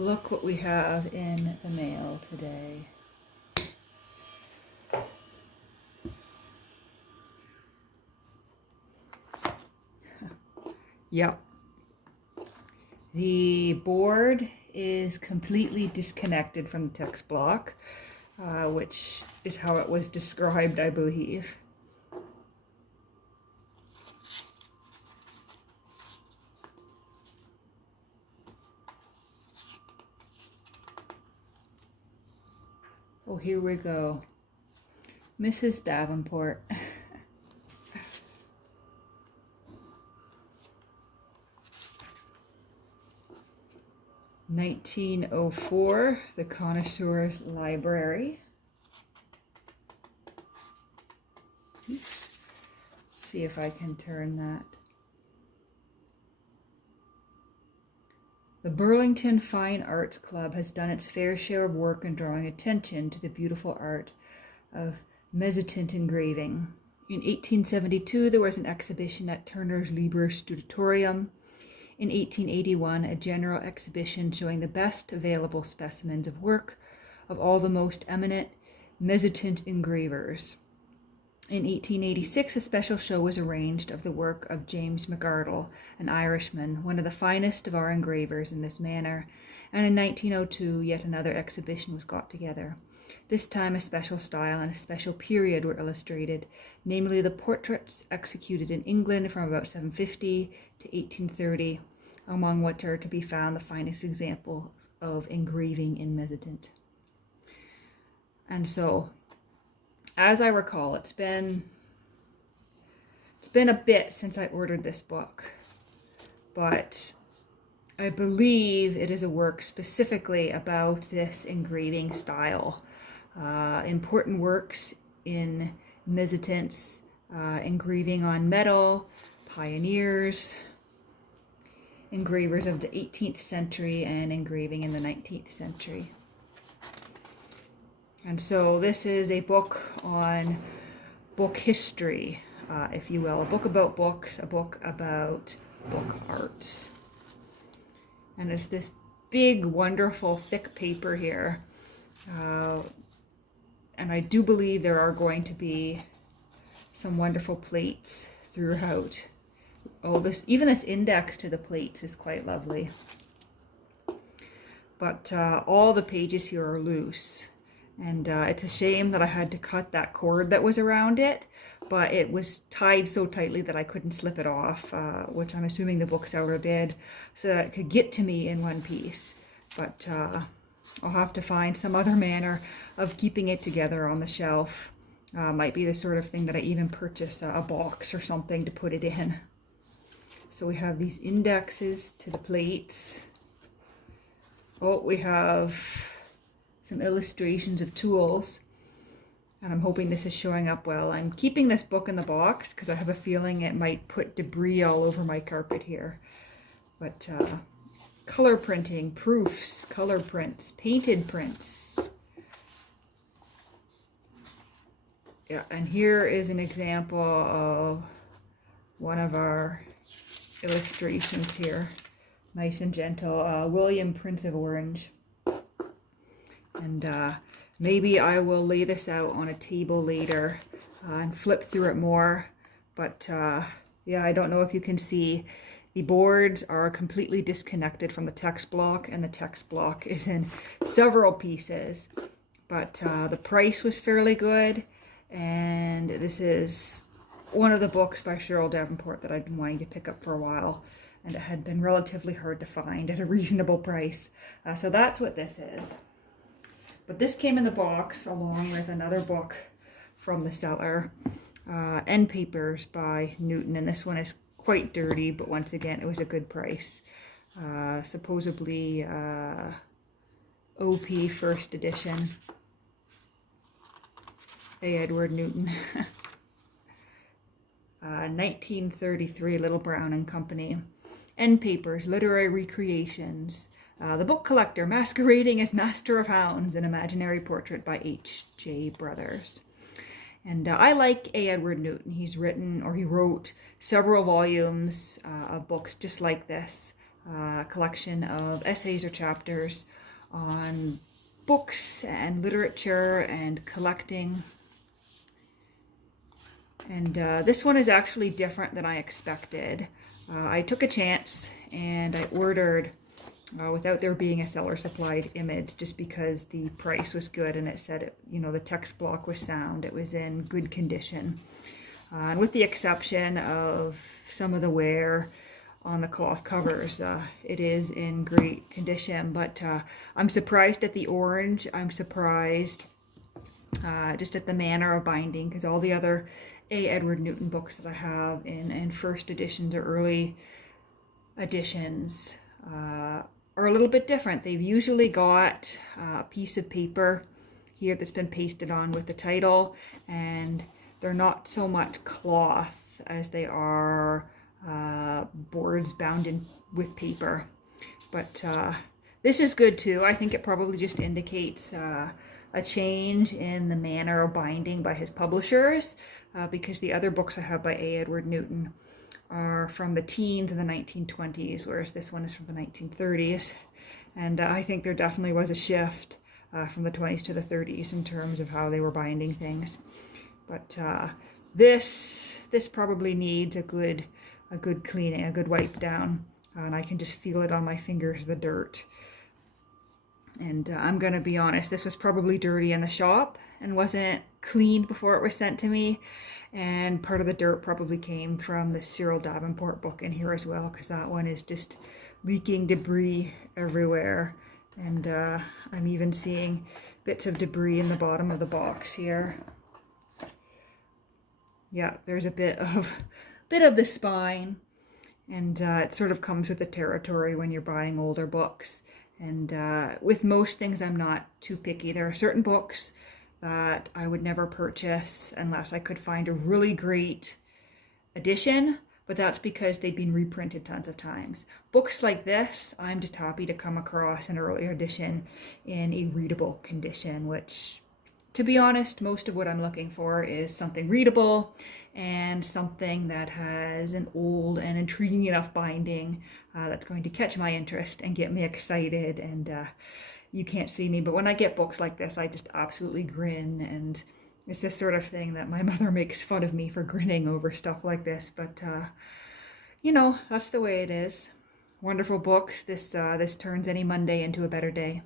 Look what we have in the mail today. Yep. The board is completely disconnected from the text block, which is how it was described, I believe. Oh, here we go. Mrs. Davenport. 1904, the Connoisseur's Library. Oops. See if I can turn that. The Burlington Fine Arts Club has done its fair share of work in drawing attention to the beautiful art of mezzotint engraving. In 1872, there was an exhibition at Turner's Liber Studitorium. In 1881, a general exhibition showing the best available specimens of work of all the most eminent mezzotint engravers. In 1886, a special show was arranged of the work of James McArdle, an Irishman, one of the finest of our engravers in this manner, and in 1902, yet another exhibition was got together. This time a special style and a special period were illustrated, namely the portraits executed in England from about 750 to 1830, among which are to be found the finest examples of engraving in mezzotint. And so, as I recall, it's been a bit since I ordered this book, but I believe it is a work specifically about this engraving style. Important works in mezzotints, engraving on metal, pioneers, engravers of the 18th century, and engraving in the 19th century. And so this is a book on book history, if you will. A book about books, a book about book arts. And it's this big, wonderful, thick paper here. And I do believe there are going to be some wonderful plates throughout. Oh, even this index to the plates is quite lovely. But all the pages here are loose. And it's a shame that I had to cut that cord that was around it, but it was tied so tightly that I couldn't slip it off, which I'm assuming the bookseller did, so that it could get to me in one piece. But I'll have to find some other manner of keeping it together on the shelf. Might be the sort of thing that I even purchase a box or something to put it in. So we have these indexes to the plates. Oh, we have some illustrations of tools, and I'm hoping this is showing up well. I'm keeping this book in the box because I have a feeling it might put debris all over my carpet here. But color printing, proofs, color prints, painted prints. Yeah, and here is an example of one of our illustrations here. Nice and gentle. William, Prince of Orange. And maybe I will lay this out on a table later and flip through it more. But yeah, I don't know if you can see, the boards are completely disconnected from the text block, and the text block is in several pieces. But the price was fairly good, and this is one of the books by Cheryl Davenport that I've been wanting to pick up for a while, and it had been relatively hard to find at a reasonable price. So that's what this is. But this came in the box along with another book from the seller, End Papers by Newton, and this one is quite dirty, but once again, it was a good price. Supposedly OP first edition. A. Edward Newton. 1933, Little Brown and Company. End Papers, Literary Recreations. The Book Collector, Masquerading as Master of Hounds, an Imaginary Portrait by H.J. Brothers. And I like A. Edward Newton. He wrote several volumes of books just like this. collection of essays or chapters on books and literature and collecting. And this one is actually different than I expected. I took a chance and I ordered without there being a seller supplied image, just because the price was good and it said, the text block was sound, it was in good condition. And with the exception of some of the wear on the cloth covers, it is in great condition. But I'm surprised at the orange. I'm surprised just at the manner of binding, because all the other A. Edward Newton books that I have in first editions or early editions are a little bit different. They've usually got a piece of paper here that's been pasted on with the title, and they're not so much cloth as they are boards bound in with paper. But this is good too. I think it probably just indicates a change in the manner of binding by his publishers, because the other books I have by A. Edward Newton are from the teens in the 1920s, whereas this one is from the 1930s. And I think there definitely was a shift from the 20s to the 30s in terms of how they were binding things. But this probably needs a good cleaning, a good wipe down, and I can just feel it on my fingers, the dirt. And I'm going to be honest, this was probably dirty in the shop and wasn't cleaned before it was sent to me. And part of the dirt probably came from the Cyril Davenport book in here as well, because that one is just leaking debris everywhere. And I'm even seeing bits of debris in the bottom of the box here. Yeah, there's a bit of the spine. And it sort of comes with the territory when you're buying older books. And with most things, I'm not too picky. There are certain books that I would never purchase unless I could find a really great edition, but that's because they've been reprinted tons of times. Books like this, I'm just happy to come across an earlier edition in a readable condition, which, to be honest, most of what I'm looking for is something readable and something that has an old and intriguing enough binding that's going to catch my interest and get me excited. And you can't see me, but when I get books like this, I just absolutely grin. And it's this sort of thing that my mother makes fun of me for grinning over stuff like this. But, that's the way it is. Wonderful books. This turns any Monday into a better day.